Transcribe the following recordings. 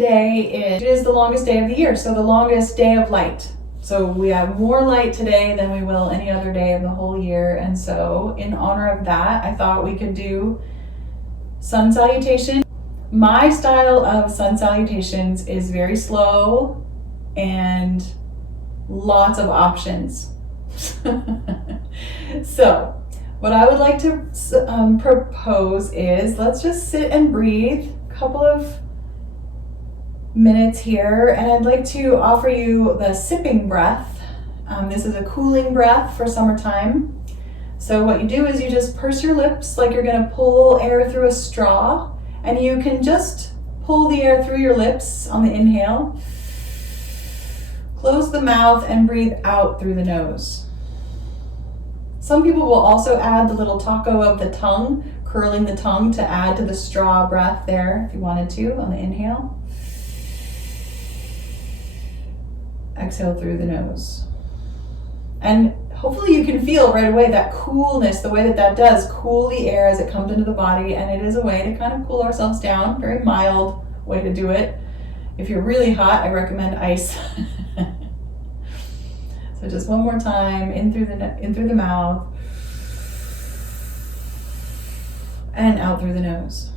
today is the longest day of the year, so the longest day of light. So we have more light today than we will any other day of the whole year. And so in honor of that, I thought we could do sun salutation. My style of sun salutations is very slow and lots of options. So what I would like to propose is let's just sit and breathe a couple of minutes here, and I'd like to offer you the sipping breath. This is a cooling breath for summertime. So what you do is you just purse your lips like you're going to pull air through a straw, and you can just pull the air through your lips on the inhale. Close the mouth and breathe out through the nose. Some people will also add the little taco of the tongue, curling the tongue to add to the straw breath there if you wanted to on the inhale. Exhale through the nose. And hopefully you can feel right away that coolness, the way that does cool the air as it comes into the body, and it is a way to kind of cool ourselves down, very mild way to do it. If you're really hot, I recommend ice. So just one more time, in through the mouth, and out through the nose.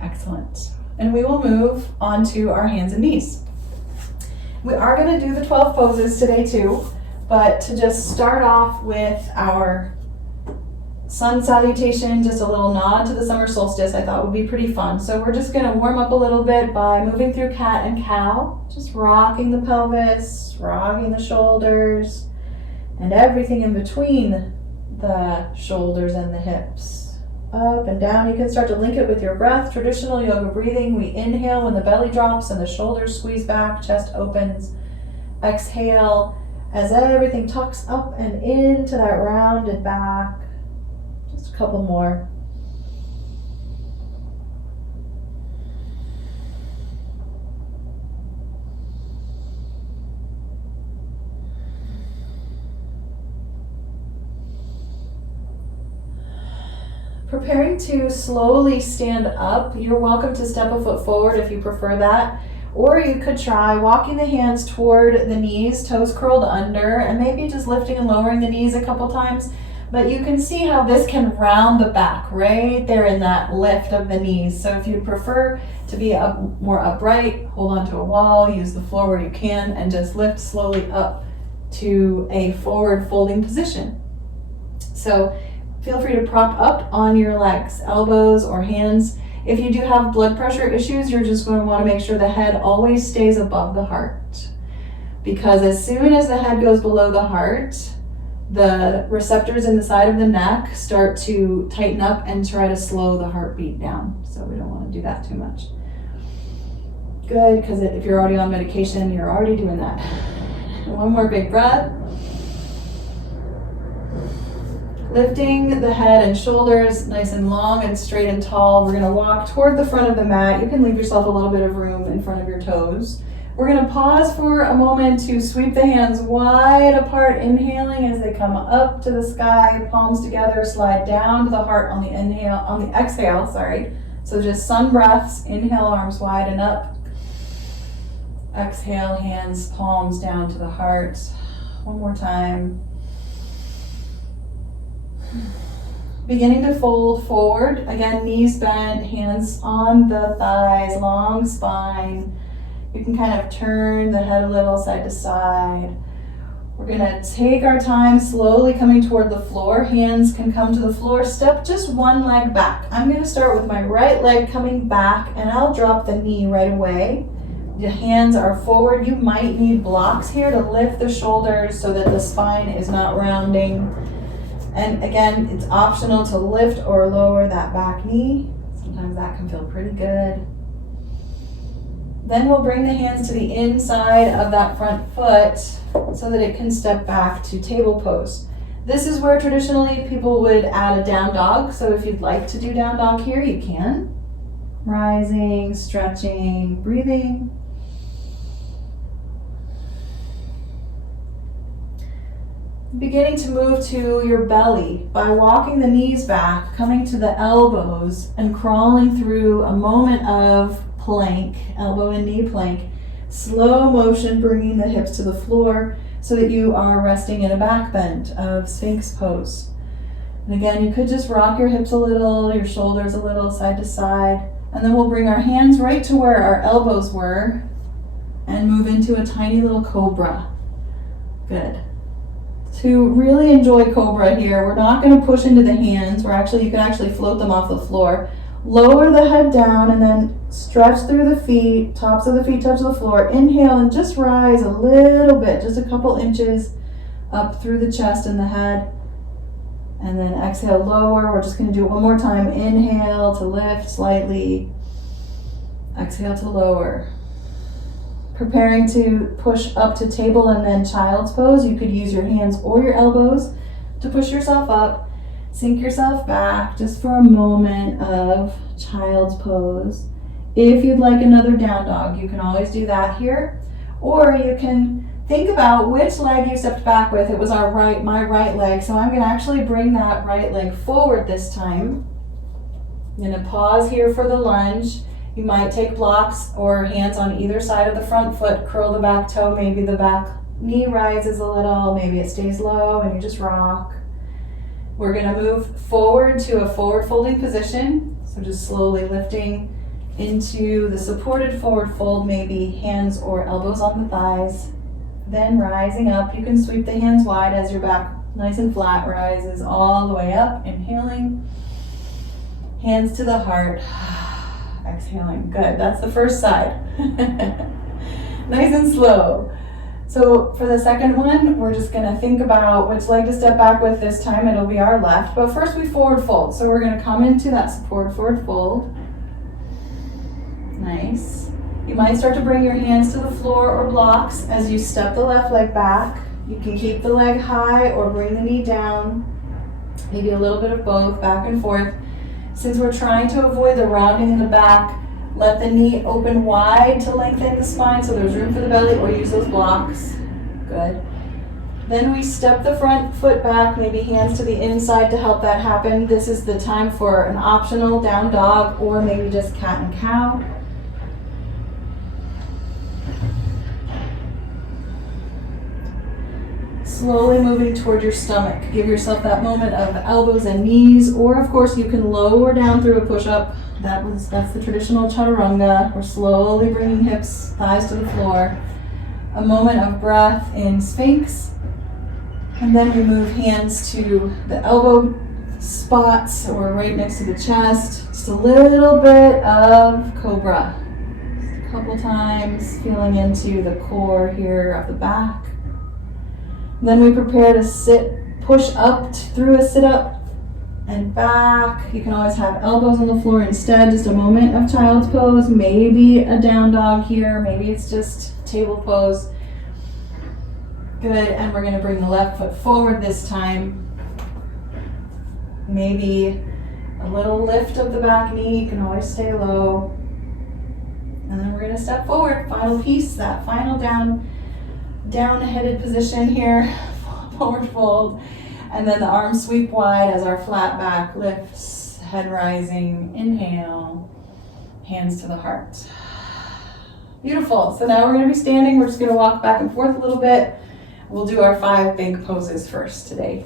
Excellent. And we will move on to our hands and knees. We are going to do the 12 poses today too, but to just start off with our sun salutation, just a little nod to the summer solstice, I thought would be pretty fun. So we're just going to warm up a little bit by moving through cat and cow, just rocking the pelvis, rocking the shoulders, and everything in between the shoulders and the hips. Up and down. You can start to link it with your breath. Traditional yoga breathing. We inhale when the belly drops and the shoulders squeeze back, chest opens. Exhale as everything tucks up and into that rounded back. Just a couple more. Preparing to slowly stand up. You're welcome to step a foot forward if you prefer that. Or you could try walking the hands toward the knees, toes curled under, and maybe just lifting and lowering the knees a couple times. But you can see how this can round the back right there in that lift of the knees. So if you prefer to be more upright, hold on to a wall, use the floor where you can, and just lift slowly up to a forward folding position. So feel free to prop up on your legs, elbows or hands. If you do have blood pressure issues, you're just going to want to make sure the head always stays above the heart. Because as soon as the head goes below the heart, the receptors in the side of the neck start to tighten up and try to slow the heartbeat down. So we don't want to do that too much. Good, because if you're already on medication, you're already doing that. One more big breath. Lifting the head and shoulders nice and long and straight and tall. We're going to walk toward the front of the mat. You can leave yourself a little bit of room in front of your toes. We're going to pause for a moment to sweep the hands wide apart, inhaling as they come up to the sky, palms together, slide down to the heart on the exhale. So just sun breaths, inhale, arms wide and up. Exhale, hands, palms down to the heart. One more time. Beginning to fold forward. Again, knees bent, hands on the thighs, long spine. You can kind of turn the head a little side to side. We're going to take our time slowly coming toward the floor. Hands can come to the floor. Step just one leg back. I'm going to start with my right leg coming back, and I'll drop the knee right away. The hands are forward. You might need blocks here to lift the shoulders so that the spine is not rounding. And again, it's optional to lift or lower that back knee. Sometimes that can feel pretty good. Then we'll bring the hands to the inside of that front foot so that it can step back to table pose. This is where traditionally people would add a down dog. So if you'd like to do down dog here, you can. Rising, stretching, breathing. Beginning to move to your belly by walking the knees back, coming to the elbows and crawling through a moment of plank, elbow and knee plank. Slow motion, bringing the hips to the floor so that you are resting in a back bend of Sphinx pose. And again, you could just rock your hips a little, your shoulders a little side to side. And then we'll bring our hands right to where our elbows were and move into a tiny little cobra. Good. To really enjoy cobra here, we're not going to push into the hands. You can actually float them off the floor. Lower the head down and then stretch through the feet, tops of the feet touch the floor. Inhale and just rise a little bit, just a couple inches up through the chest and the head. And then exhale, lower. We're just going to do it one more time. Inhale to lift slightly. Exhale to lower. Preparing to push up to table and then child's pose. You could use your hands or your elbows to push yourself up. Sink yourself back just for a moment of child's pose. If you'd like another down dog, you can always do that here. Or you can think about which leg you stepped back with. It was my right leg. So I'm going to actually bring that right leg forward this time. I'm going to pause here for the lunge. You might take blocks or hands on either side of the front foot, curl the back toe, maybe the back knee rises a little, maybe it stays low and you just rock. We're going to move forward to a forward folding position. So just slowly lifting into the supported forward fold, maybe hands or elbows on the thighs. Then rising up, you can sweep the hands wide as your back nice and flat rises all the way up. Inhaling, hands to the heart. Exhaling. Good. That's the first side. Nice and slow. So for the second one, we're just going to think about which leg to step back with this time. It'll be our left. But first we forward fold. So we're going to come into that support forward fold. Nice. You might start to bring your hands to the floor or blocks as you step the left leg back. You can keep the leg high or bring the knee down. Maybe a little bit of both, back and forth. Since we're trying to avoid the rounding in the back, let the knee open wide to lengthen the spine so there's room for the belly, or use those blocks. Good. Then we step the front foot back, maybe hands to the inside to help that happen. This is the time for an optional down dog or maybe just cat and cow. Slowly moving toward your stomach. Give yourself that moment of elbows and knees, or of course you can lower down through a push-up. That's the traditional chaturanga. We're slowly bringing hips, thighs to the floor. A moment of breath in Sphinx. And then we move hands to the elbow spots or right next to the chest. Just a little bit of cobra. Just a couple times, feeling into the core here of the back. Then we prepare to sit, push up through a sit-up and back. You can always have elbows on the floor instead. Just a moment of child's pose, maybe a down dog here, maybe it's just table pose. Good, and we're going to bring the left foot forward this time. Maybe a little lift of the back knee, you can always stay low. And then we're going to step forward, final piece, that final down-headed position here, forward fold. And then the arms sweep wide as our flat back lifts, head rising, inhale, hands to the heart. Beautiful. So now we're going to be standing. We're just going to walk back and forth a little bit. We'll do our 5 big poses first today.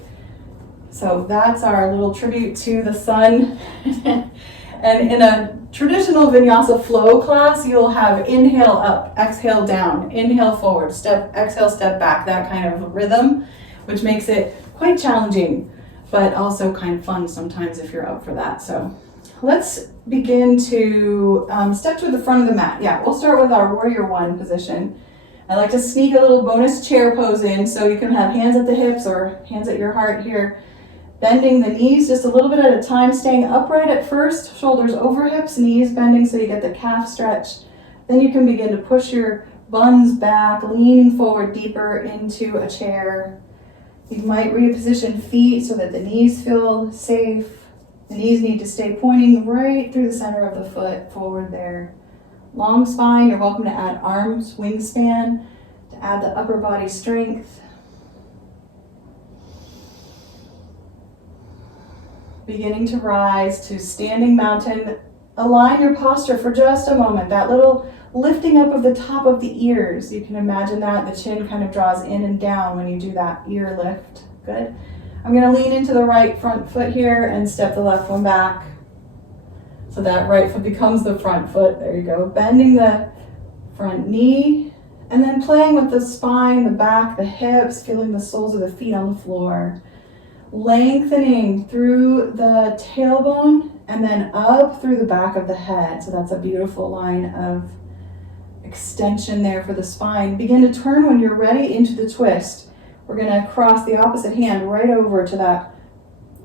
So that's our little tribute to the sun. And in a traditional vinyasa flow class, you'll have inhale up, exhale down, inhale forward, exhale, step back, that kind of rhythm, which makes it quite challenging, but also kind of fun sometimes if you're up for that. So let's begin to step to the front of the mat. Yeah, we'll start with our warrior one position. I like to sneak a little bonus chair pose in, so you can have hands at the hips or hands at your heart here. Bending the knees just a little bit at a time, staying upright at first, shoulders over hips, knees bending so you get the calf stretch. Then you can begin to push your buns back, leaning forward deeper into a chair. You might reposition feet so that the knees feel safe. The knees need to stay pointing right through the center of the foot, forward there. Long spine, you're welcome to add arms, wingspan, to add the upper body strength. Beginning to rise to standing mountain align your posture for just a moment. That little lifting up of the top of the ears. You can imagine that. The chin kind of draws in and down when you do that ear lift. Good. I'm going to lean into the right front foot here and step the left one back. So that right foot becomes the front foot. There you go. Bending the front knee and then playing with the spine, the back, the hips, feeling the soles of the feet on the floor. Lengthening through the tailbone and then up through the back of the head. So that's a beautiful line of extension there for the spine. Begin to turn when you're ready into the twist. We're going to cross the opposite hand right over to that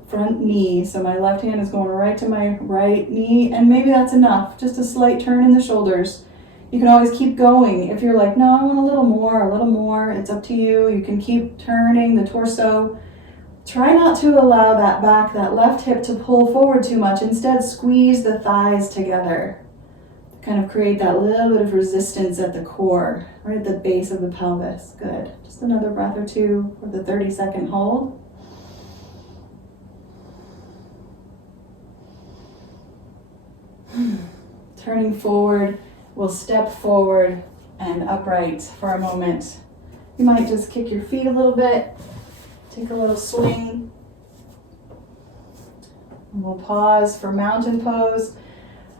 front knee. So my left hand is going right to my right knee, and maybe that's enough. Just a slight turn in the shoulders. You can always keep going. If you're like, no, I want a little more, it's up to you. You can keep turning the torso. Try not to allow that back, that left hip to pull forward too much. Instead, squeeze the thighs together. Kind of create that little bit of resistance at the core, right at the base of the pelvis. Good. Just another breath or two for the 30-second hold. Turning forward, we'll step forward and upright for a moment. You might just kick your feet a little bit, take a little swing. And we'll pause for mountain pose.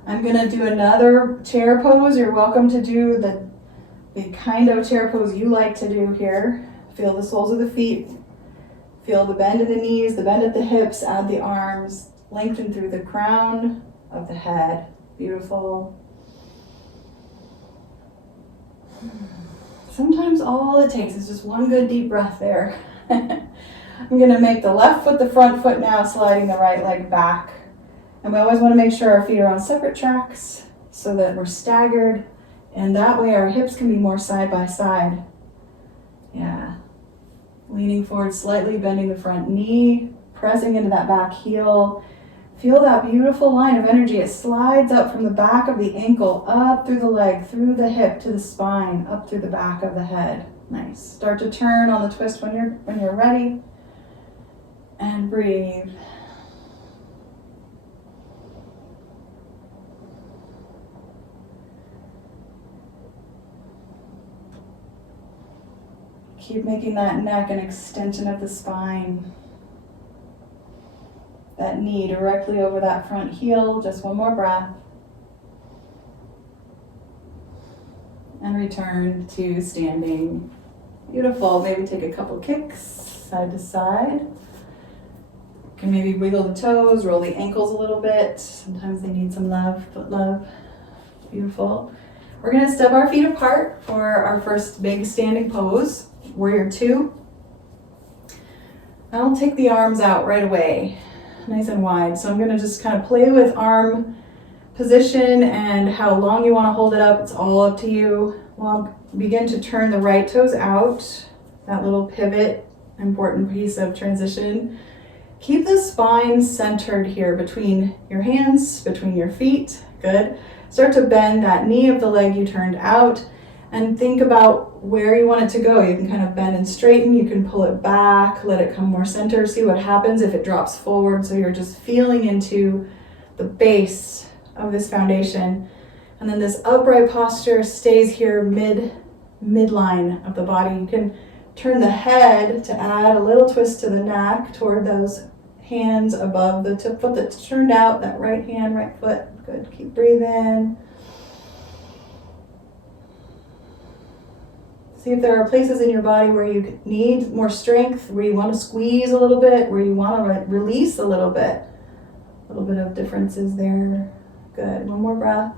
I'm going to do another chair pose. You're welcome to do the kind of chair pose you like to do here. Feel the soles of the feet. Feel the bend in the knees, the bend at the hips, add the arms. Lengthen through the crown of the head. Beautiful. Sometimes all it takes is just one good deep breath there. I'm going to make the left foot the front foot now, sliding the right leg back. And we always want to make sure our feet are on separate tracks so that we're staggered. And that way our hips can be more side by side. Yeah. Leaning forward slightly, bending the front knee, pressing into that back heel. Feel that beautiful line of energy. It slides up from the back of the ankle, up through the leg, through the hip to the spine, up through the back of the head. Nice. Start to turn on the twist when you're ready. And breathe. Keep making that neck an extension of the spine. That knee directly over that front heel. Just one more breath. And return to standing. Beautiful. Maybe take a couple kicks side to side. You can maybe wiggle the toes, roll the ankles a little bit. Sometimes they need some love, foot love. Beautiful. We're going to step our feet apart for our first big standing pose. Warrior two. I'll take the arms out right away, nice and wide. So I'm going to just kind of play with arm position and how long you want to hold it up. It's all up to you. We'll begin to turn the right toes out. That little pivot, important piece of transition. Keep the spine centered here between your hands, between your feet. Good. Start to bend that knee of the leg you turned out. And think about where you want it to go. You can kind of bend and straighten. You can pull it back, let it come more center. See what happens if it drops forward. So you're just feeling into the base of this foundation. And then this upright posture stays here midline of the body. You can turn the head to add a little twist to the neck toward those hands above the foot that's turned out. That right hand, right foot. Good. Keep breathing. See if there are places in your body where you need more strength, where you want to squeeze a little bit, where you want to release a little bit. A little bit of differences there. Good. One more breath.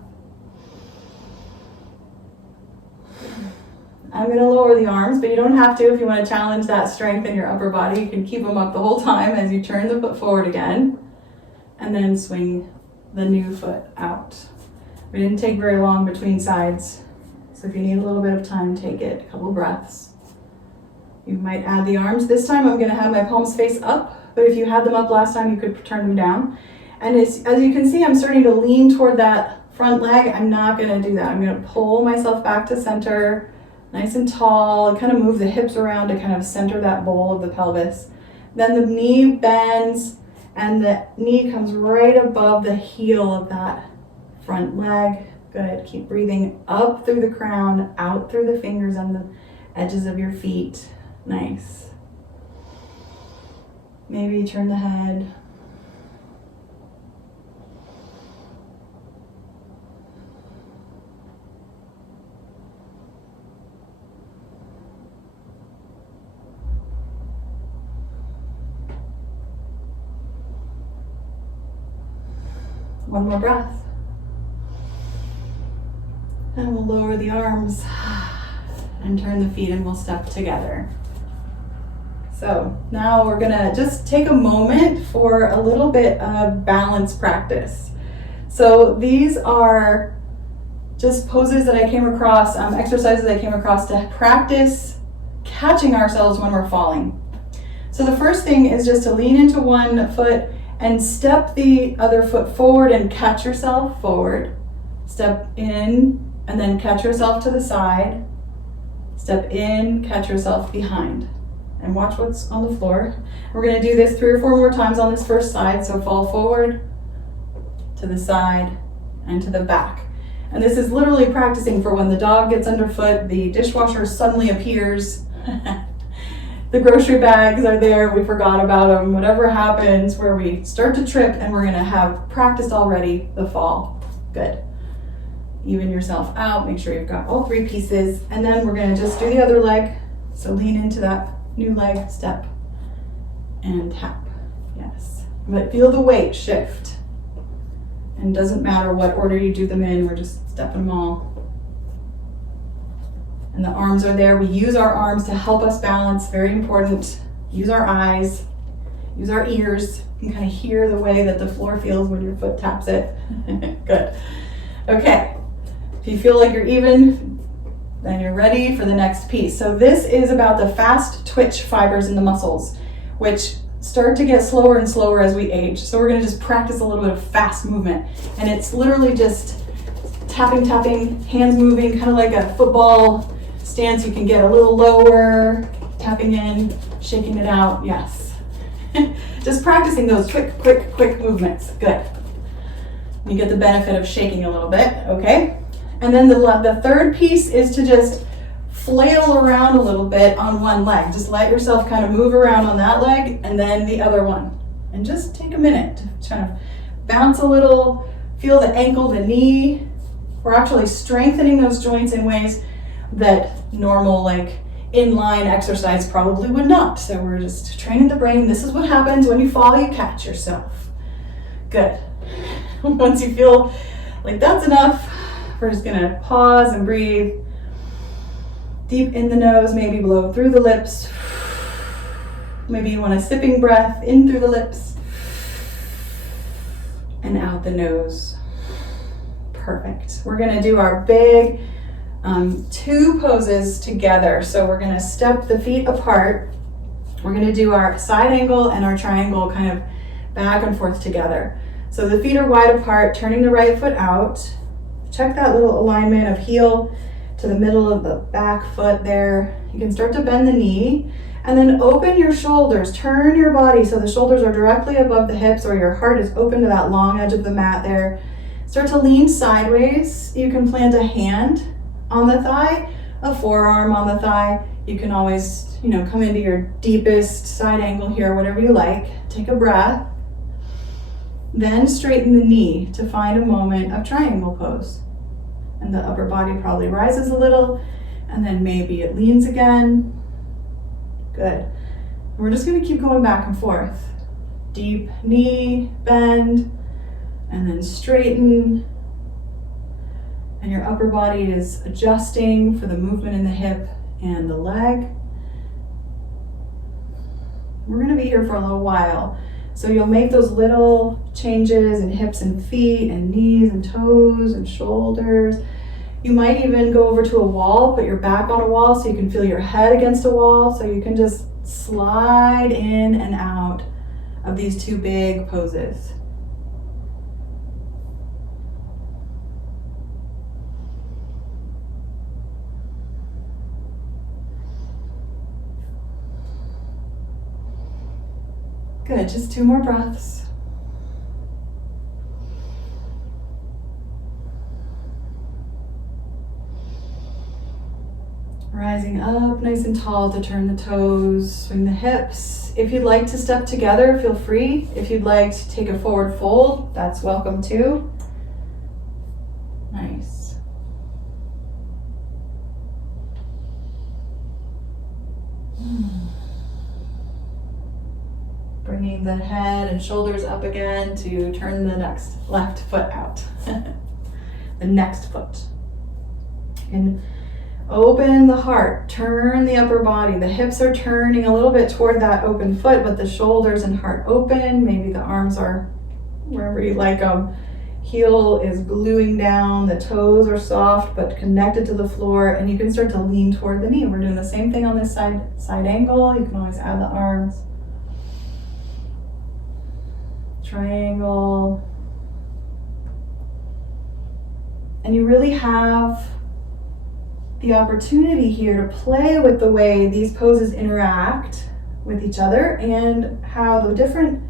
I'm going to lower the arms, but you don't have to if you want to challenge that strength in your upper body. You can keep them up the whole time as you turn the foot forward again. And then swing the new foot out. We didn't take very long between sides. So if you need a little bit of time, take it. A couple breaths. You might add the arms. This time I'm going to have my palms face up, but if you had them up last time, you could turn them down. And as you can see, I'm starting to lean toward that front leg. I'm not going to do that. I'm going to pull myself back to center, nice and tall, and kind of move the hips around to kind of center that bowl of the pelvis. Then the knee bends, and the knee comes right above the heel of that front leg. Good. Keep breathing up through the crown, out through the fingers on the edges of your feet. Nice. Maybe turn the head. One more breath. And we'll lower the arms and turn the feet and we'll step together. So now we're gonna just take a moment for a little bit of balance practice. So these are just poses that I came across, exercises I came across to practice catching ourselves when we're falling. So the first thing is just to lean into one foot and step the other foot forward and catch yourself forward. Step in and then catch yourself to the side. Step in, catch yourself behind. And watch what's on the floor. We're gonna do this 3 or 4 more times on this first side. So fall forward, to the side, and to the back. And this is literally practicing for when the dog gets underfoot, the dishwasher suddenly appears, the grocery bags are there, we forgot about them, whatever happens where we start to trip and we're gonna have practiced already the fall. Good. Even yourself out, make sure you've got all 3 pieces, and then we're gonna just do the other leg. So lean into that new leg, step, and tap. Yes. But feel the weight shift. And it doesn't matter what order you do them in, we're just stepping them all. And the arms are there. We use our arms to help us balance, very important. Use our eyes, use our ears. You can kind of hear the way that the floor feels when your foot taps it. Good. Okay. If you feel like you're even, then you're ready for the next piece. So this is about the fast twitch fibers in the muscles, which start to get slower and slower as we age. So we're gonna just practice a little bit of fast movement. And it's literally just tapping, hands moving, kind of like a football stance. You can get a little lower, tapping in, shaking it out, yes. Just practicing those quick movements, good. You get the benefit of shaking a little bit, okay? And then the third piece is to just flail around a little bit on one leg. Just let yourself kind of move around on that leg and then the other one. And just take a minute to kind of bounce a little, feel the ankle, the knee. We're actually strengthening those joints in ways that normal, like inline exercise probably would not. So we're just training the brain. This is what happens when you fall, you catch yourself. Good. Once you feel like that's enough, we're just gonna pause and breathe. Deep in the nose, maybe blow through the lips. Maybe you want a sipping breath in through the lips and out the nose. Perfect. We're gonna do our big 2 poses together. So we're gonna step the feet apart. We're gonna do our side angle and our triangle kind of back and forth together. So the feet are wide apart, turning the right foot out. Check that little alignment of heel to the middle of the back foot there. You can start to bend the knee and then open your shoulders. Turn your body so the shoulders are directly above the hips or your heart is open to that long edge of the mat there. Start to lean sideways. You can plant a hand on the thigh, a forearm on the thigh. You can always, come into your deepest side angle here, whatever you like. Take a breath. Then straighten the knee to find a moment of triangle pose. And the upper body probably rises a little, and then maybe it leans again. Good. And we're just gonna keep going back and forth. Deep knee, bend, and then straighten. And your upper body is adjusting for the movement in the hip and the leg. We're gonna be here for a little while. So you'll make those little changes in hips and feet and knees and toes and shoulders. You might even go over to a wall, put your back on a wall so you can feel your head against a wall. So you can just slide in and out of these 2 big poses. Good, just 2 more breaths. Rising up nice and tall to turn the toes, swing the hips. If you'd like to step together, feel free. If you'd like to take a forward fold, that's welcome too. Nice. Bringing the head and shoulders up again to turn the next left foot out. The next foot. And open the heart, turn the upper body. The hips are turning a little bit toward that open foot, but the shoulders and heart open. Maybe the arms are wherever you like them. Heel is gluing down, the toes are soft but connected to the floor, and you can start to lean toward the knee. We're doing the same thing on this side angle. You can always add the arms. Triangle. And you really have the opportunity here to play with the way these poses interact with each other and how the different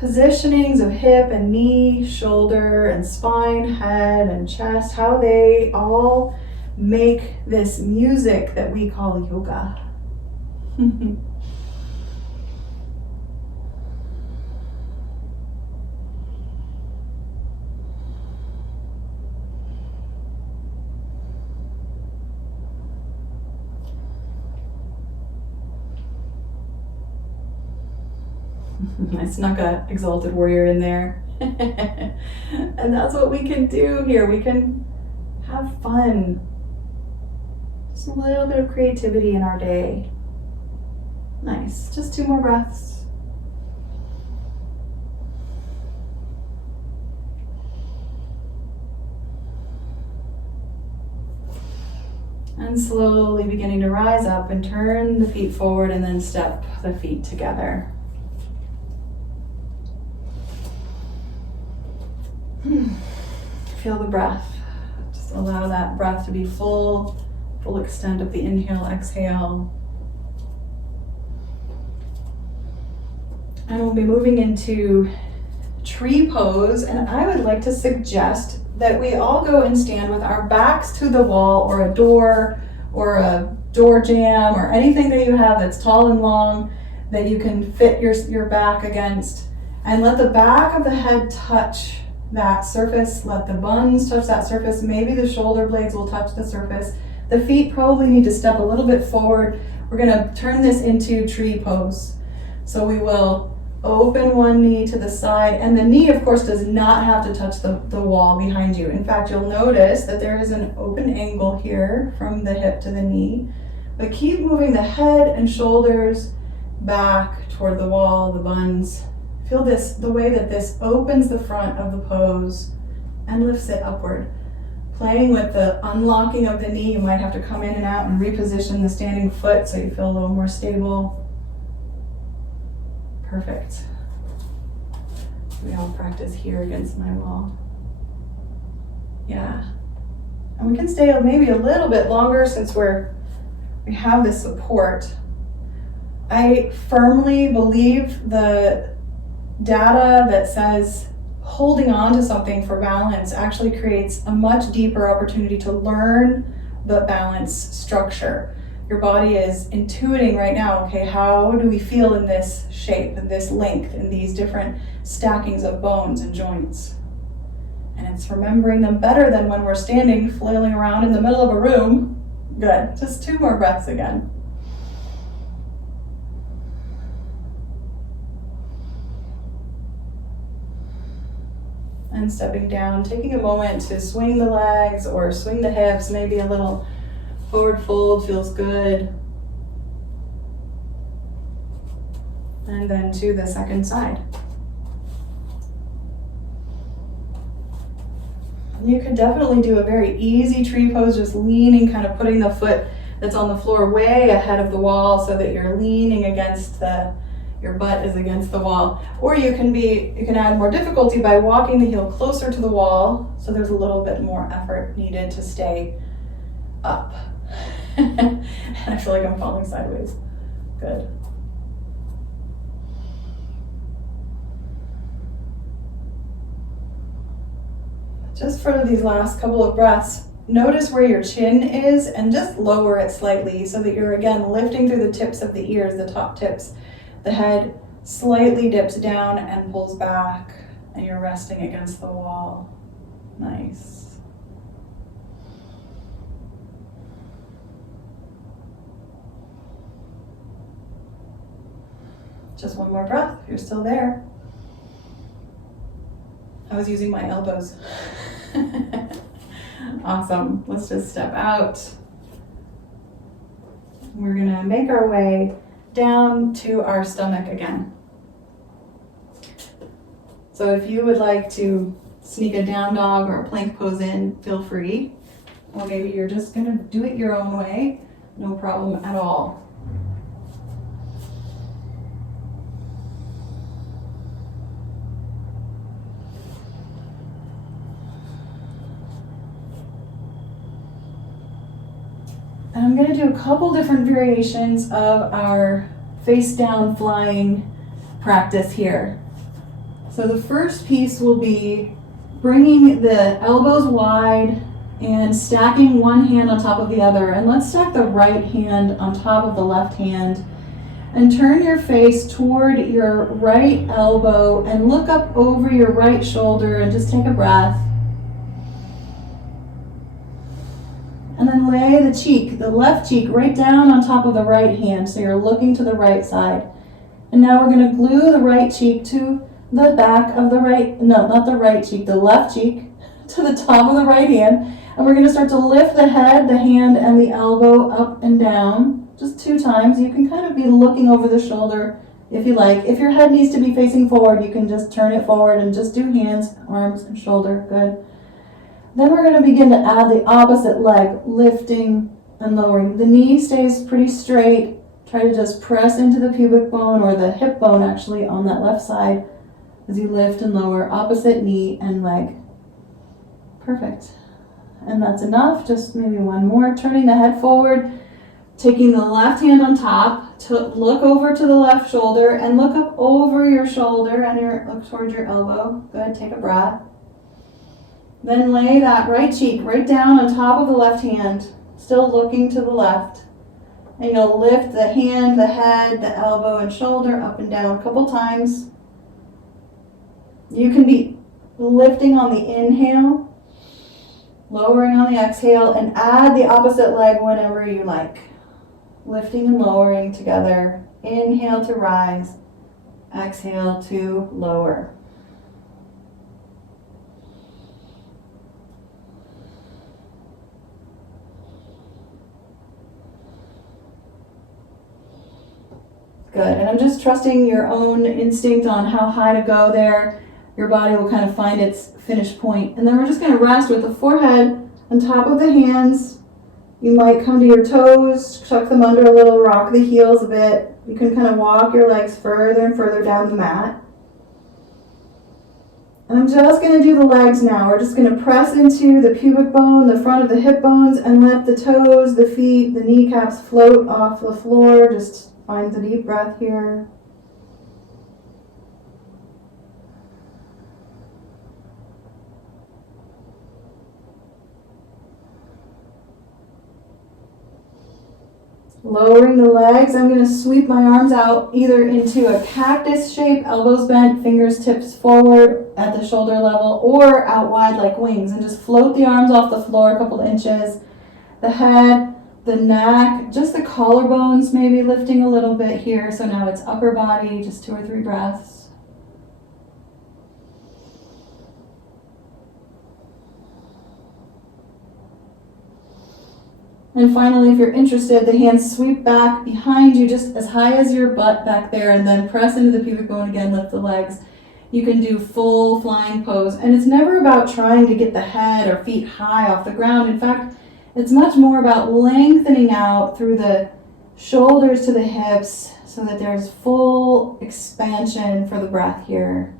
positionings of hip and knee, shoulder and spine, head and chest, how they all make this music that we call yoga. I snuck a exalted warrior in there. And that's what we can do here. We can have fun. Just a little bit of creativity in our day. Nice. Just 2 more breaths. And slowly beginning to rise up and turn the feet forward and then step the feet together. Feel the breath. Just allow that breath to be full extent of the inhale, exhale. And we'll be moving into tree pose, and I would like to suggest that we all go and stand with our backs to the wall or a door jamb or anything that you have that's tall and long that you can fit your back against, and let the back of the head touch that surface. Let the buns touch that surface. Maybe the shoulder blades will touch the surface. The feet probably need to step a little bit forward. We're going to turn this into tree pose. So we will open one knee to the side, and the knee of course does not have to touch the wall behind you. In fact, you'll notice that there is an open angle here from the hip to the knee, but keep moving the head and shoulders back toward the wall, the buns. Feel this, the way that this opens the front of the pose and lifts it upward. Playing with the unlocking of the knee, you might have to come in and out and reposition the standing foot so you feel a little more stable. Perfect. We all practice here against my wall. Yeah. And we can stay maybe a little bit longer since we have this support. I firmly believe the data that says holding on to something for balance actually creates a much deeper opportunity to learn the balance structure. Your body is intuiting right now, okay, how do we feel in this shape and this length and these different stackings of bones and joints? And it's remembering them better than when we're standing flailing around in the middle of a room. Good, just 2 more breaths again. And stepping down, taking a moment to swing the legs or swing the hips, maybe a little forward fold feels good. And then to the second side. You could definitely do a very easy tree pose, just leaning, kind of putting the foot that's on the floor way ahead of the wall so that you're leaning against your butt is against the wall. Or you can add more difficulty by walking the heel closer to the wall, so there's a little bit more effort needed to stay up. And I feel like I'm falling sideways. Good. Just for these last couple of breaths, notice where your chin is and just lower it slightly so that you're again lifting through the tips of the ears, the top tips. The head slightly dips down and pulls back, and you're resting against the wall. Nice. Just one more breath, if you're still there. I was using my elbows. Awesome. Let's just step out. We're gonna make our way down to our stomach again. So if you would like to sneak a down dog or a plank pose in, feel free. Or maybe you're just gonna do it your own way. No problem at all. And I'm going to do a couple different variations of our face down flying practice here. So the first piece will be bringing the elbows wide and stacking one hand on top of the other. And let's stack the right hand on top of the left hand. And turn your face toward your right elbow and look up over your right shoulder and just take a breath. And then lay the cheek, the left cheek, right down on top of the right hand, so you're looking to the right side. And now we're going to glue the right cheek to the back of the right, no, not the right cheek, the left cheek to the top of the right hand. And we're going to start to lift the head, the hand, and the elbow up and down, just 2 times. You can kind of be looking over the shoulder if you like. If your head needs to be facing forward, you can just turn it forward and just do hands, arms, and shoulder. Good. Then we're going to begin to add the opposite leg, lifting and lowering. The knee stays pretty straight. Try to just press into the pubic bone or the hip bone actually on that left side as you lift and lower opposite knee and leg. Perfect. And that's enough. Just maybe one more. Turning the head forward, taking the left hand on top to look over to the left shoulder and look up over your shoulder and look towards your elbow. Good. Take a breath. Then lay that right cheek right down on top of the left hand, still looking to the left. And you'll lift the hand, the head, the elbow, and shoulder up and down a couple times. You can be lifting on the inhale, lowering on the exhale, and add the opposite leg whenever you like. Lifting and lowering together. Inhale to rise, exhale to lower. Good, and I'm just trusting your own instinct on how high to go there. Your body will kind of find its finish point. And then we're just going to rest with the forehead on top of the hands. You might come to your toes, tuck them under a little, rock the heels a bit. You can kind of walk your legs further and further down the mat. And I'm just going to do the legs now. We're just going to press into the pubic bone, the front of the hip bones, and let the toes, the feet, the kneecaps float off the floor. Just find the deep breath here. Lowering the legs, I'm going to sweep my arms out either into a cactus shape, elbows bent, fingers tips forward at the shoulder level, or out wide like wings, and just float the arms off the floor a couple inches. The head, the neck, just the collarbones maybe lifting a little bit here. So now it's upper body, just 2 or 3 breaths. And finally, if you're interested, the hands sweep back behind you just as high as your butt back there, and then press into the pubic bone again, lift the legs. You can do full flying pose. And it's never about trying to get the head or feet high off the ground. In fact, it's much more about lengthening out through the shoulders to the hips so that there's full expansion for the breath here.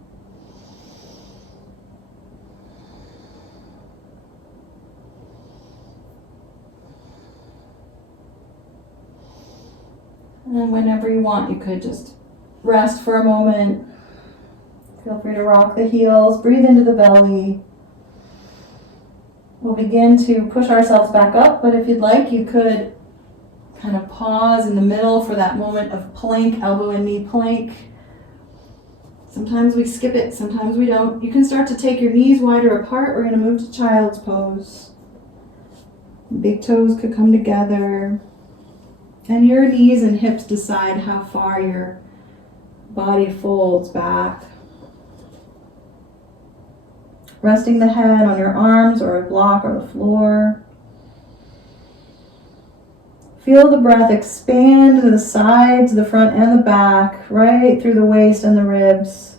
And whenever you want, you could just rest for a moment. Feel free to rock the heels, breathe into the belly. We'll begin to push ourselves back up, but if you'd like, you could kind of pause in the middle for that moment of plank, elbow and knee plank. Sometimes we skip it, sometimes we don't. You can start to take your knees wider apart. We're going to move to child's pose. Big toes could come together. And your knees and hips decide how far your body folds back. Resting the head on your arms or a block or the floor. Feel the breath expand to the sides, the front and the back, right through the waist and the ribs.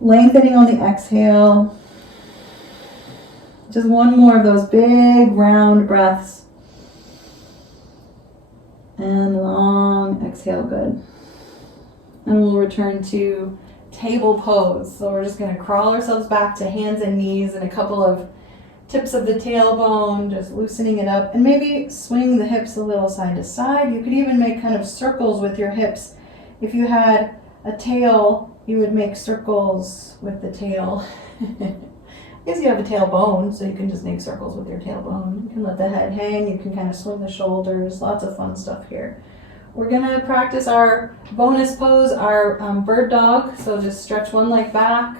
Lengthening on the exhale. Just one more of those big round breaths. And long exhale, good. And we'll return to table pose. So we're just going to crawl ourselves back to hands and knees and a couple of tips of the tailbone, just loosening it up, and maybe swing the hips a little side to side. You could even make kind of circles with your hips. If you had a tail, you would make circles with the tail. I guess you have a tailbone, so you can just make circles with your tailbone. You can let the head hang, you can kind of swing the shoulders, lots of fun stuff here. We're gonna practice our bonus pose, our bird dog. So just stretch one leg back,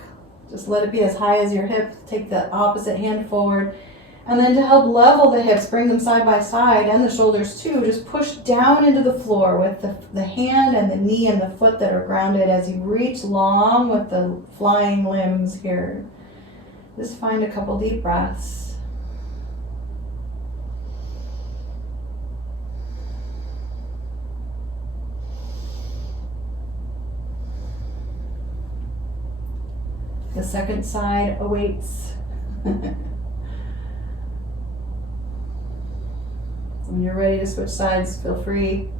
just let it be as high as your hip, take the opposite hand forward. And then to help level the hips, bring them side by side and the shoulders too, just push down into the floor with the hand and the knee and the foot that are grounded as you reach long with the flying limbs here. Just find a couple deep breaths. The second side awaits. When you're ready to switch sides, feel free.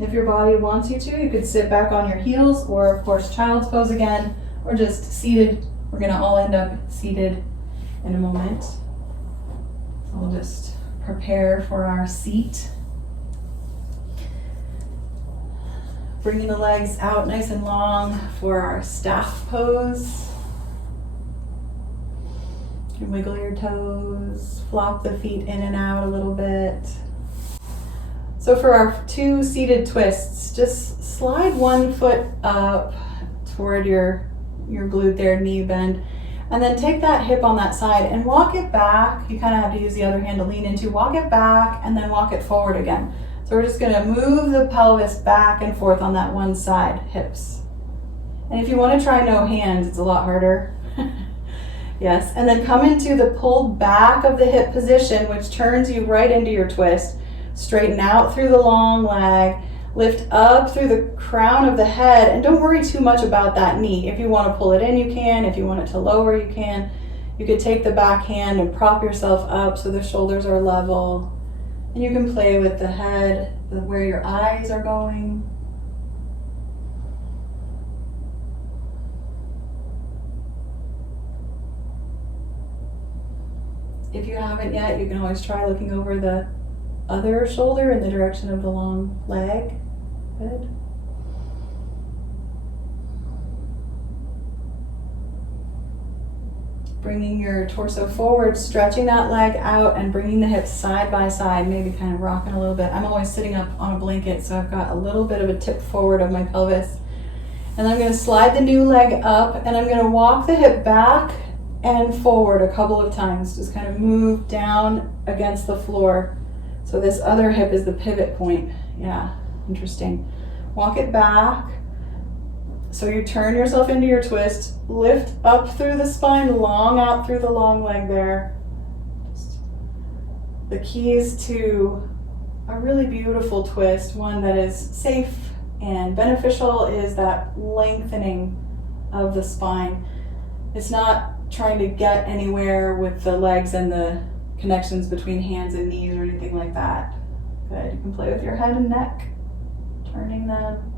If your body wants you to, you could sit back on your heels, or of course child's pose again, or just seated. We're gonna all end up seated in a moment. So we'll just prepare for our seat. Bringing the legs out nice and long for our staff pose. You can wiggle your toes, flop the feet in and out a little bit. So for our 2 seated twists, just slide one foot up toward your glute there, knee bend, and then take that hip on that side and walk it back. You kind of have to use the other hand to lean into. Walk it back and then walk it forward again. So we're just going to move the pelvis back and forth on that one side, hips. And if you want to try no hands, it's a lot harder. Yes, and then come into the pulled back of the hip position, which turns you right into your twist. Straighten out through the long leg, lift up through the crown of the head, and don't worry too much about that knee. If you want to pull it in, you can. If you want it to lower, you can. You could take the back hand and prop yourself up so the shoulders are level. And you can play with the head, where your eyes are going. If you haven't yet, you can always try looking over the other shoulder in the direction of the long leg. Good. Bringing your torso forward, stretching that leg out and bringing the hips side by side, maybe kind of rocking a little bit. I'm always sitting up on a blanket, so I've got a little bit of a tip forward of my pelvis. And I'm going to slide the new leg up and I'm going to walk the hip back and forward a couple of times. Just kind of move down against the floor. So this other hip is the pivot point. Yeah, interesting. Walk it back. So you turn yourself into your twist, lift up through the spine, long out through the long leg there. The keys to a really beautiful twist, one that is safe and beneficial, is that lengthening of the spine. It's not trying to get anywhere with the legs and the connections between hands and knees or anything like that. Good, you can play with your head and neck, turning them.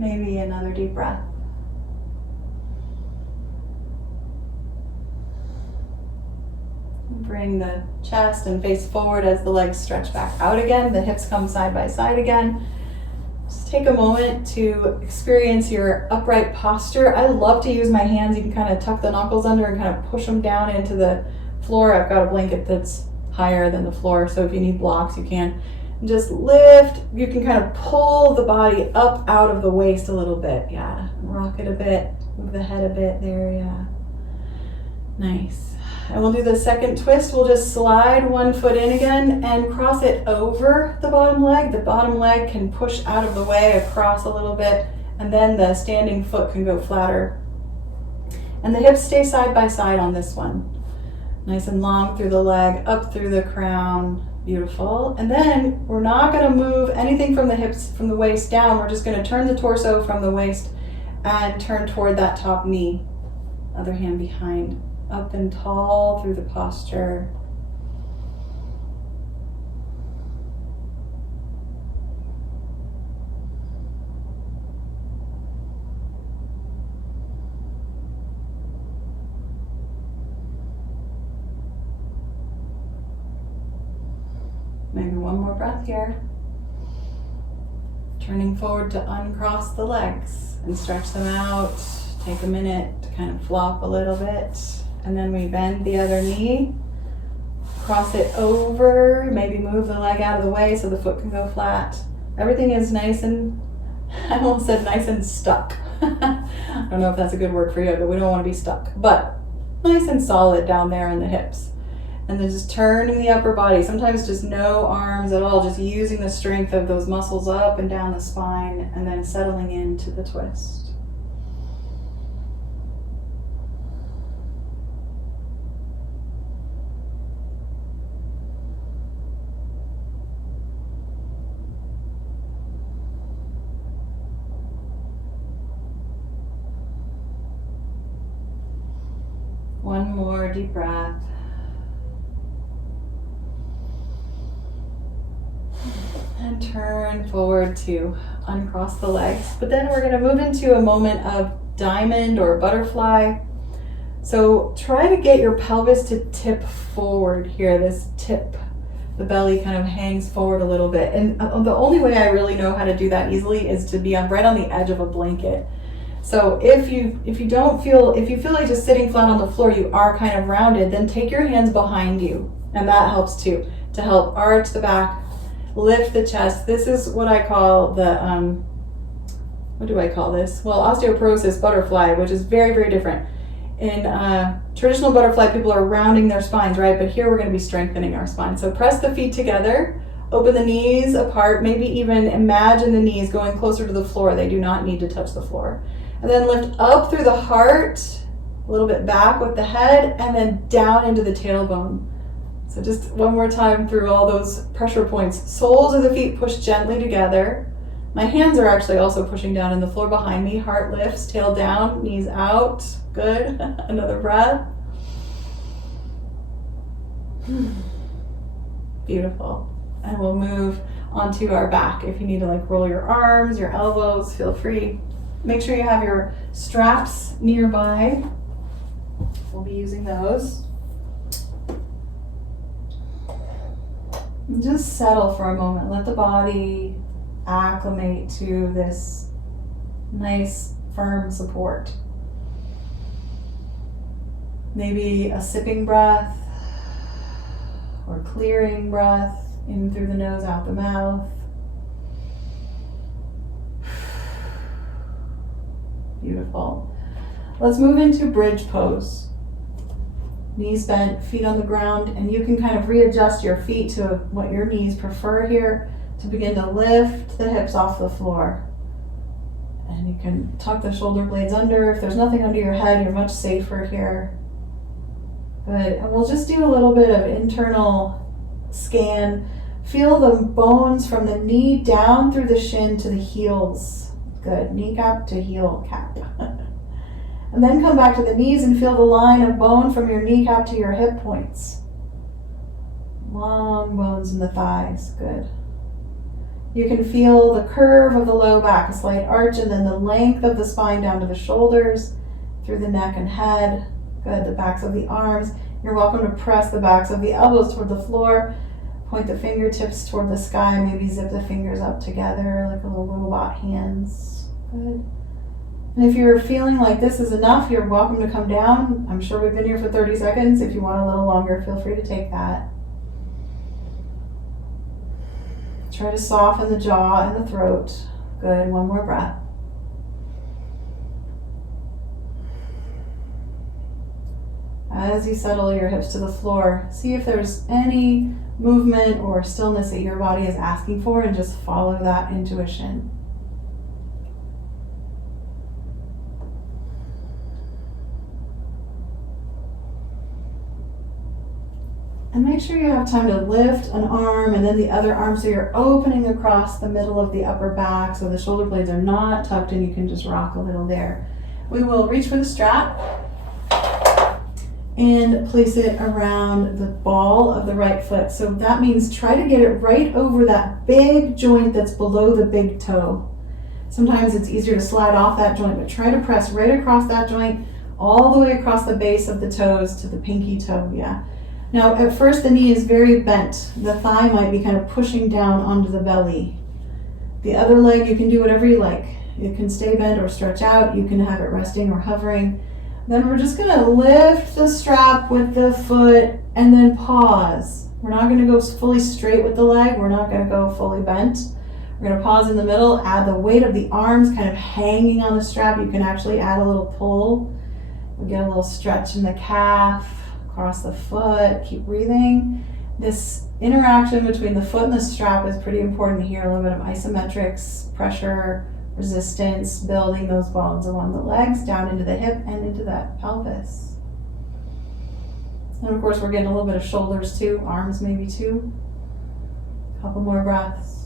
Maybe another deep breath. Bring the chest and face forward as the legs stretch back out again. The hips come side by side again. Just take a moment to experience your upright posture. I love to use my hands. You can kind of tuck the knuckles under and kind of push them down into the floor. I've got a blanket that's higher than the floor, so if you need blocks, you can. And just lift. You can kind of pull the body up out of the waist a little bit. Yeah, rock it a bit. Move the head a bit there, yeah. Nice. And we'll do the second twist. We'll just slide one foot in again and cross it over the bottom leg. The bottom leg can push out of the way across a little bit, and then the standing foot can go flatter. And the hips stay side by side on this one. Nice and long through the leg, up through the crown. Beautiful. And then we're not going to move anything from the hips, from the waist down. We're just going to turn the torso from the waist and turn toward that top knee. Other hand behind. Up and tall through the posture. Maybe one more breath here. Turning forward to uncross the legs and stretch them out. Take a minute to kind of flop a little bit. And then we bend the other knee, cross it over, maybe move the leg out of the way so the foot can go flat. Everything is nice and, I almost said nice and stuck. I don't know if that's a good word for yoga, we don't want to be stuck, but nice and solid down there in the hips. And then just turning the upper body, sometimes just no arms at all, just using the strength of those muscles up and down the spine, and then settling into the twist. One more deep breath. And turn forward to uncross the legs. But then we're going to move into a moment of diamond or butterfly. So try to get your pelvis to tip forward here, this tip. The belly kind of hangs forward a little bit. And the only way I really know how to do that easily is to be right on the edge of a blanket. So if you feel like just sitting flat on the floor, you are kind of rounded, then take your hands behind you. And that helps too, to help arch the back, lift the chest. This is what I call the, what do I call this? Well, osteoporosis butterfly, which is very, very different. In traditional butterfly, people are rounding their spines, right? But here we're going to be strengthening our spine. So press the feet together, open the knees apart, maybe even imagine the knees going closer to the floor. They do not need to touch the floor. And then lift up through the heart, a little bit back with the head, and then down into the tailbone. So just one more time through all those pressure points. Soles of the feet push gently together. My hands are actually also pushing down in the floor behind me. Heart lifts, tail down, knees out. Good. Another breath. Beautiful. And we'll move onto our back. If you need to roll your arms, your elbows, feel free. Make sure you have your straps nearby. We'll be using those. And just settle for a moment. Let the body acclimate to this nice, firm support. Maybe a sipping breath or clearing breath in through the nose, out the mouth. Beautiful. Let's move into bridge pose. Knees bent, feet on the ground, and you can kind of readjust your feet to what your knees prefer here to begin to lift the hips off the floor. And you can tuck the shoulder blades under. If there's nothing under your head, you're much safer here. Good. And we'll just do a little bit of internal scan. Feel the bones from the knee down through the shin to the heels. Good. Kneecap to heel cap. And then come back to the knees and feel the line of bone from your kneecap to your hip points. Long bones in the thighs. Good. You can feel the curve of the low back, a slight arch, and then the length of the spine down to the shoulders, through the neck and head. Good, the backs of the arms. You're welcome to press the backs of the elbows toward the floor. Point the fingertips toward the sky. Maybe zip the fingers up together like a little robot hands. Good. And if you're feeling like this is enough, you're welcome to come down. I'm sure we've been here for 30 seconds. If you want a little longer, feel free to take that. Try to soften the jaw and the throat. Good, one more breath. As you settle your hips to the floor, see if there's any movement or stillness that your body is asking for, and just follow that intuition. And make sure you have time to lift an arm and then the other arm so you're opening across the middle of the upper back so the shoulder blades are not tucked and you can just rock a little there. We will reach for the strap and place it around the ball of the right foot. So that means try to get it right over that big joint that's below the big toe. Sometimes it's easier to slide off that joint, but try to press right across that joint all the way across the base of the toes to the pinky toe, yeah. Now, at first the knee is very bent. The thigh might be kind of pushing down onto the belly. The other leg, you can do whatever you like. It can stay bent or stretch out. You can have it resting or hovering. Then we're just gonna lift the strap with the foot and then pause. We're not gonna go fully straight with the leg. We're not gonna go fully bent. We're gonna pause in the middle, add the weight of the arms kind of hanging on the strap. You can actually add a little pull. We get a little stretch in the calf. Across the foot, keep breathing. This interaction between the foot and the strap is pretty important here. A little bit of isometrics, pressure, resistance, building those bones along the legs, down into the hip and into that pelvis. And of course, we're getting a little bit of shoulders too, arms maybe too. A couple more breaths.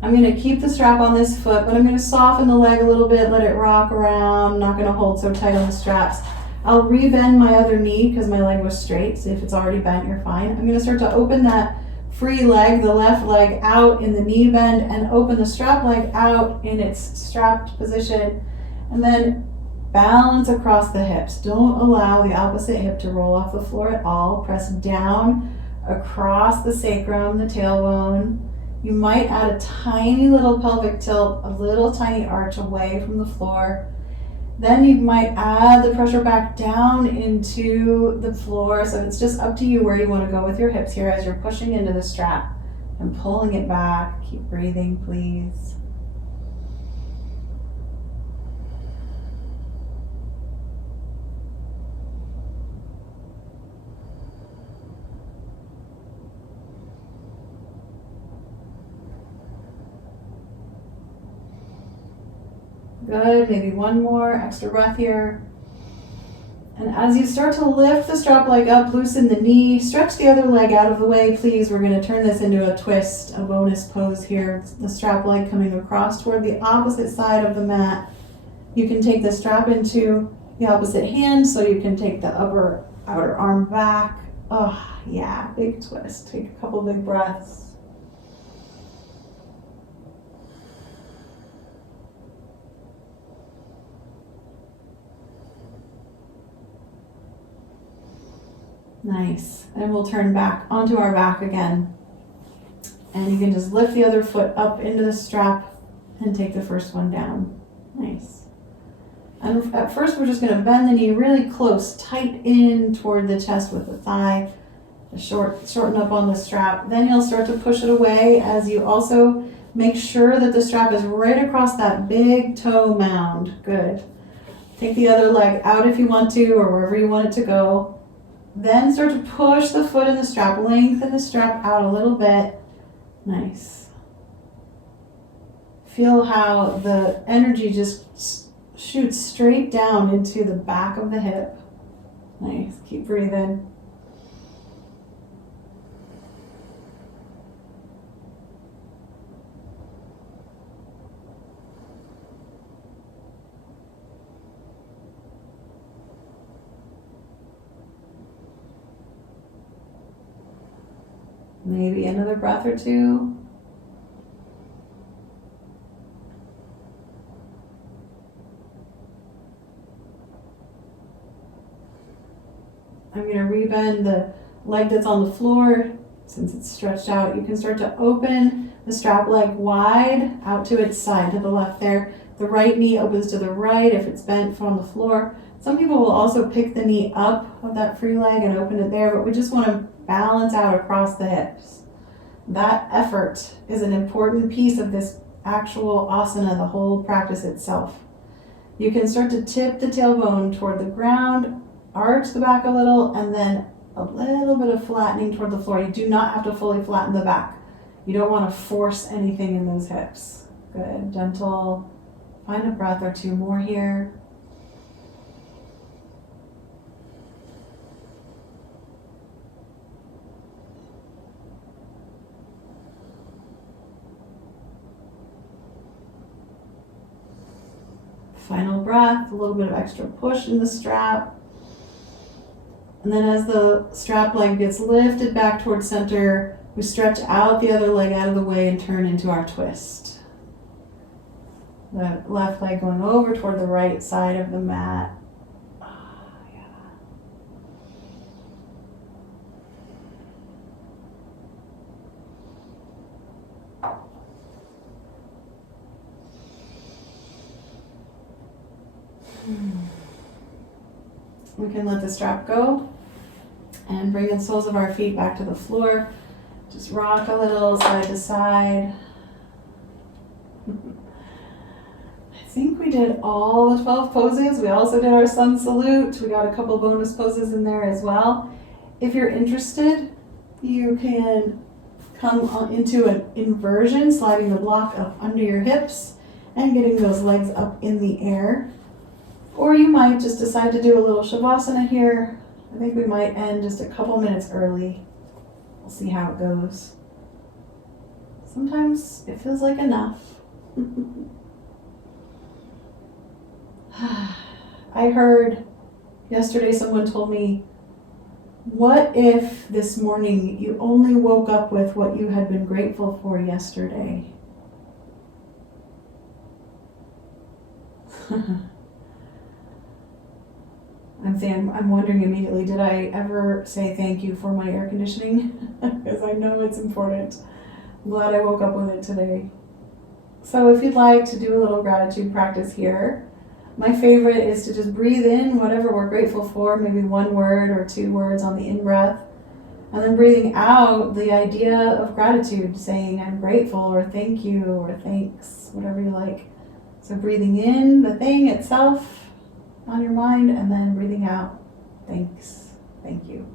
I'm going to keep the strap on this foot, but I'm going to soften the leg a little bit, let it rock around. I'm not going to hold so tight on the straps. I'll re-bend my other knee because my leg was straight. So if it's already bent, you're fine. I'm going to start to open that free leg, the left leg out in the knee bend, and open the strap leg out in its strapped position. And then balance across the hips. Don't allow the opposite hip to roll off the floor at all. Press down across the sacrum, the tailbone. You might add a tiny little pelvic tilt, a little tiny arch away from the floor. Then you might add the pressure back down into the floor. So it's just up to you where you want to go with your hips here as you're pushing into the strap and pulling it back. Keep breathing, please. Good, maybe one more extra breath here. And as you start to lift the strap leg up, loosen the knee, stretch the other leg out of the way, please. We're going to turn this into a twist, a bonus pose here. The strap leg coming across toward the opposite side of the mat. You can take the strap into the opposite hand, so you can take the upper outer arm back. Oh, yeah, big twist. Take a couple big breaths. Nice. And we'll turn back onto our back again. And you can just lift the other foot up into the strap and take the first one down. Nice. And at first we're just going to bend the knee really close, tight in toward the chest with the thigh. Shorten up on the strap. Then you'll start to push it away as you also make sure that the strap is right across that big toe mound. Good. Take the other leg out if you want to, or wherever you want it to go. Then start to push the foot in the strap, lengthen the strap out a little bit. Nice. Feel how the energy just shoots straight down into the back of the hip. Nice, keep breathing. Maybe another breath or two. I'm going to rebend the leg that's on the floor. Since it's stretched out, you can start to open the strap leg wide out to its side, to the left there. The right knee opens to the right if it's bent from the floor. Some people will also pick the knee up of that free leg and open it there, but we just want to balance out across the hips. That effort is an important piece of this actual asana, the whole practice itself. You can start to tip the tailbone toward the ground, arch the back a little, and then a little bit of flattening toward the floor. You do not have to fully flatten the back. You don't want to force anything in those hips. Good, gentle. Find a breath or two more here. Final breath, a little bit of extra push in the strap. And then as the strap leg gets lifted back towards center, we stretch out the other leg out of the way and turn into our twist. The left leg going over toward the right side of the mat. We can let the strap go and bring the soles of our feet back to the floor. Just rock a little side to side. I think we did all the 12 poses. We also did our sun salute. We got a couple bonus poses in there as well. If you're interested, you can come into an inversion, sliding the block up under your hips and getting those legs up in the air. Or you might just decide to do a little shavasana here. I think we might end just a couple minutes early. We'll see how it goes. Sometimes it feels like enough. I heard yesterday someone told me, what if this morning you only woke up with what you had been grateful for yesterday? I'm wondering immediately, did I ever say thank you for my air conditioning? Because I know it's important. I'm glad I woke up with it today. So if you'd like to do a little gratitude practice here, my favorite is to just breathe in whatever we're grateful for, maybe one word or two words on the in-breath, and then breathing out the idea of gratitude, saying I'm grateful or thank you or thanks, whatever you like. So breathing in the thing itself on your mind, and then breathing out, thanks, thank you.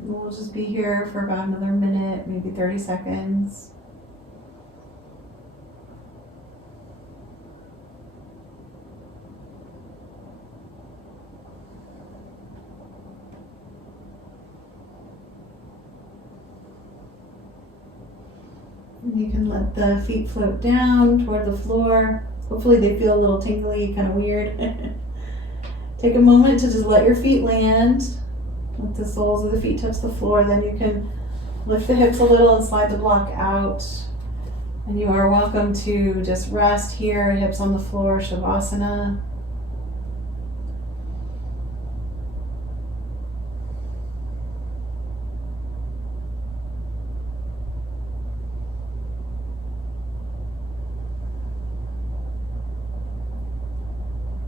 We'll just be here for about another minute, maybe 30 seconds. And you can let the feet float down toward the floor. Hopefully they feel a little tingly, kind of weird. Take a moment to just let your feet land. Let the soles of the feet touch the floor. Then you can lift the hips a little and slide the block out. And you are welcome to just rest here, hips on the floor, Shavasana.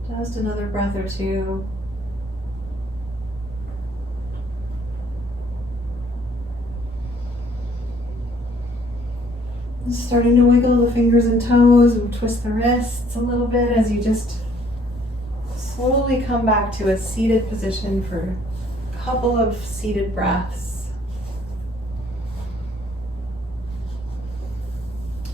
Just another breath or two. Starting to wiggle the fingers and toes and twist the wrists a little bit as you just slowly come back to a seated position for a couple of seated breaths.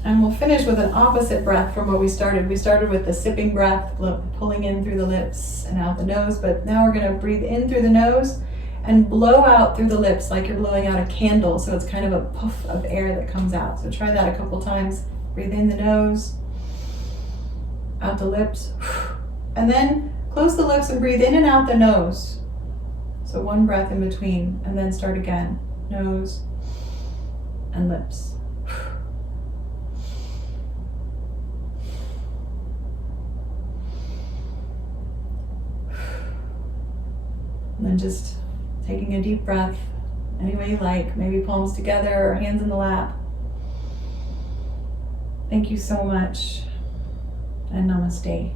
And we'll finish with an opposite breath from what we started. We started with the sipping breath, pulling in through the lips and out the nose, but now we're going to breathe in through the nose and blow out through the lips like you're blowing out a candle. So it's kind of a puff of air that comes out. So try that a couple times. Breathe in the nose, out the lips, and then close the lips and breathe in and out the nose. So one breath in between, and then start again. Nose and lips. And then just taking a deep breath any way you like, maybe palms together or hands in the lap. Thank you so much, and namaste.